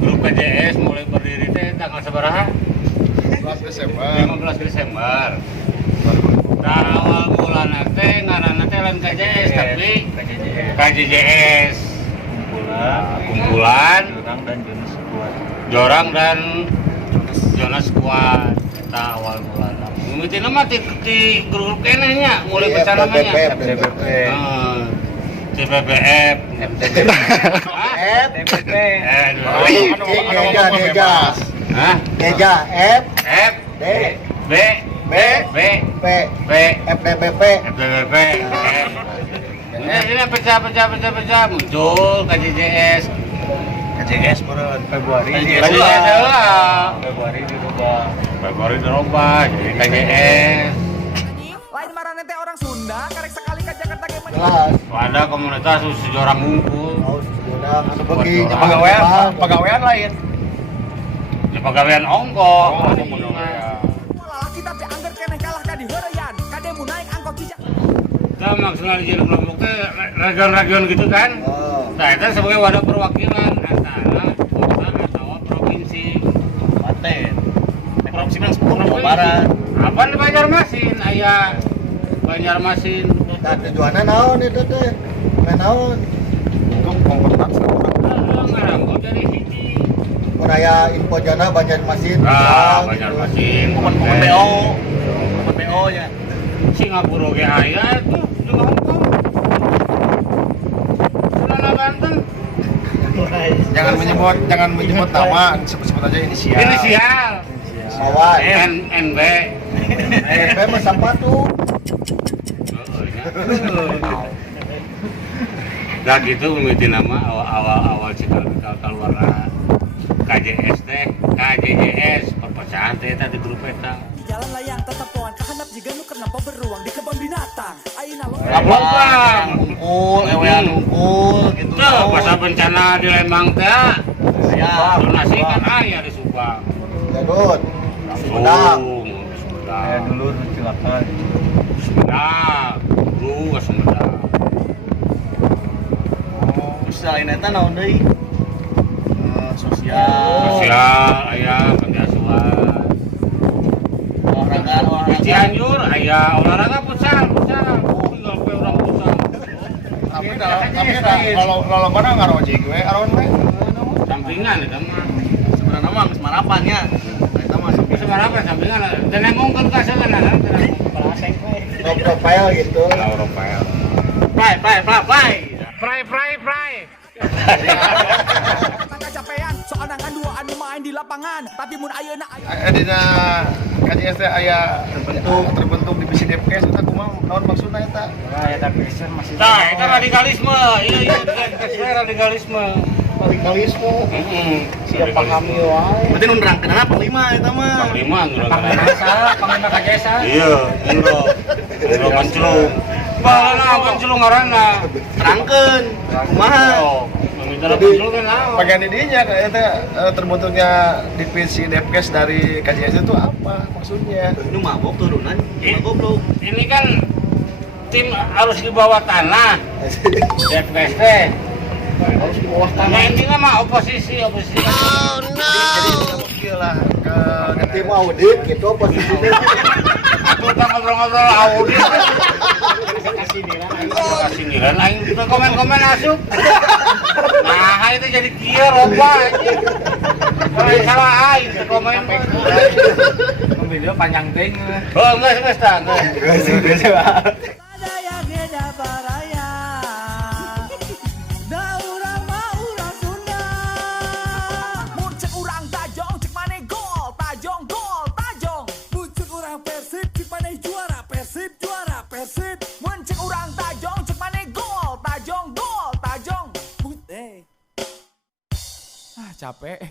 Grup KJS mulai berdiri teh tanggal sabaraha? 15 Desember. 15 Desember. Nah, awal bulan teh ngaranna teh lain KJS tapi KJJS. Kumpulan Jorang dan Jonas Squad. Kita awal bulan. Mimitina mah di grup keneh nya mulai baca namanya. CPPF, FTP. Geja F F, D B, B B, P P, FDBP. FDBP. Ini pecah muncul KJJS. KJS beureun Februari. Februari dirubah jadi KJS. Lain marane teh orang Sunda, karek sekali ka Jakarta ge mah. Jelas. Ada komunitas sejorang ngumpul. Sudah pergi Pegawaian lain. Di pegawaian ongko. Lalaki tapi angger keneh kalah ka di heureyan. Kade mun naik angkot cicak. Kita maksimal di kelompok teh region-region gitu kan. Nah, itu sebagai wadah perwakilan antara kota atau provinsi. Paten. Provinsi yang sepuluh Barat. Apa di Banjarmasin? Aya Banjarmasin. Nah, tujuannya naon itu teh? Naon? Untuk kompetensi Ngaranggo dari sini. Raya info jana Banjarmasin. Banjarmasin. Komen BO. Komen BO nya. Singapura ge aya tuh di Hongkong. Sudah Banten. Jangan menyebut nama, sebut aja inisial. Inisial. Awan. NB. Mah sampah tuh. Nah gitu mimiti nama awal cikal keluar KJS teh, KJJS perpecahan teh di grup eta. Di jalan layang tetap poan kahandap jiga nu kenapa beruang di kebun binatang. Ayeuna lo. Abang Ngumpul, ewean ngumpul gitu. tuh pas bencana di Lembang teh, Ya, donasi kan aya di Subang. Jadut. Sumedang. dulu celaka. Sumedang. Dulu ke Sumedang. Selain eta naon deui? Sosial. Sosial aya panti asuhan. Olahraga. Cianjur aya olahraga futsal. Tinggal pe urang futsal. Tapi kalau mana ngaroji gue, aron we. Sampingan itu mah. Sebenarnya mah geus marapan nya. Eta mah Seberapa sampingan? Tenengongkeun ka sana kan. No profile gitu. Europel. Pray. Kata kecapean soal nangan dua anu main di lapangan. Tapi mun ayeuna dina KJS teh aya terbentuk divisi Depkes eta kumaha naon maksudna eta? Tah, eta radikalisme. Iya, radikalisme. Radikalisme. Siap pahami wae. Berarti nu nerangkeunna panglima eta mah. Panglima Panglima KJS. Iya, Indro Manclung. Balana Manclung ngaranna. Terangkeun. Kumaha? Minta Manclung kan naon? Bagian didinya eta terbentuknya divisi Depkes dari KJS itu apa maksudnya? Ini mabok turunan, goblok. Ini kan tim harus di bawah tanah. Depkes teh. Harus di bawah Nah, tanah. intinya mah oposisi. Jadi wakil lah ke Tim audit gitu posisinya. Kita ngobrol-ngobrol audit. Kasih nilai aing komen-komen asup. Nah, itu jadi kieu loba anjing. Kalau salah aing komen. video panjang ting. Oh, geus tah. ada yang beda baraya. Da urang mah urang Sunda. Mun cek urang Tajong cek maneh gol, Tajong. Mun cek urang Persib cek maneh juara, Persib. Mun cek urang Tajong cek maneh gol, Tajong. Capek.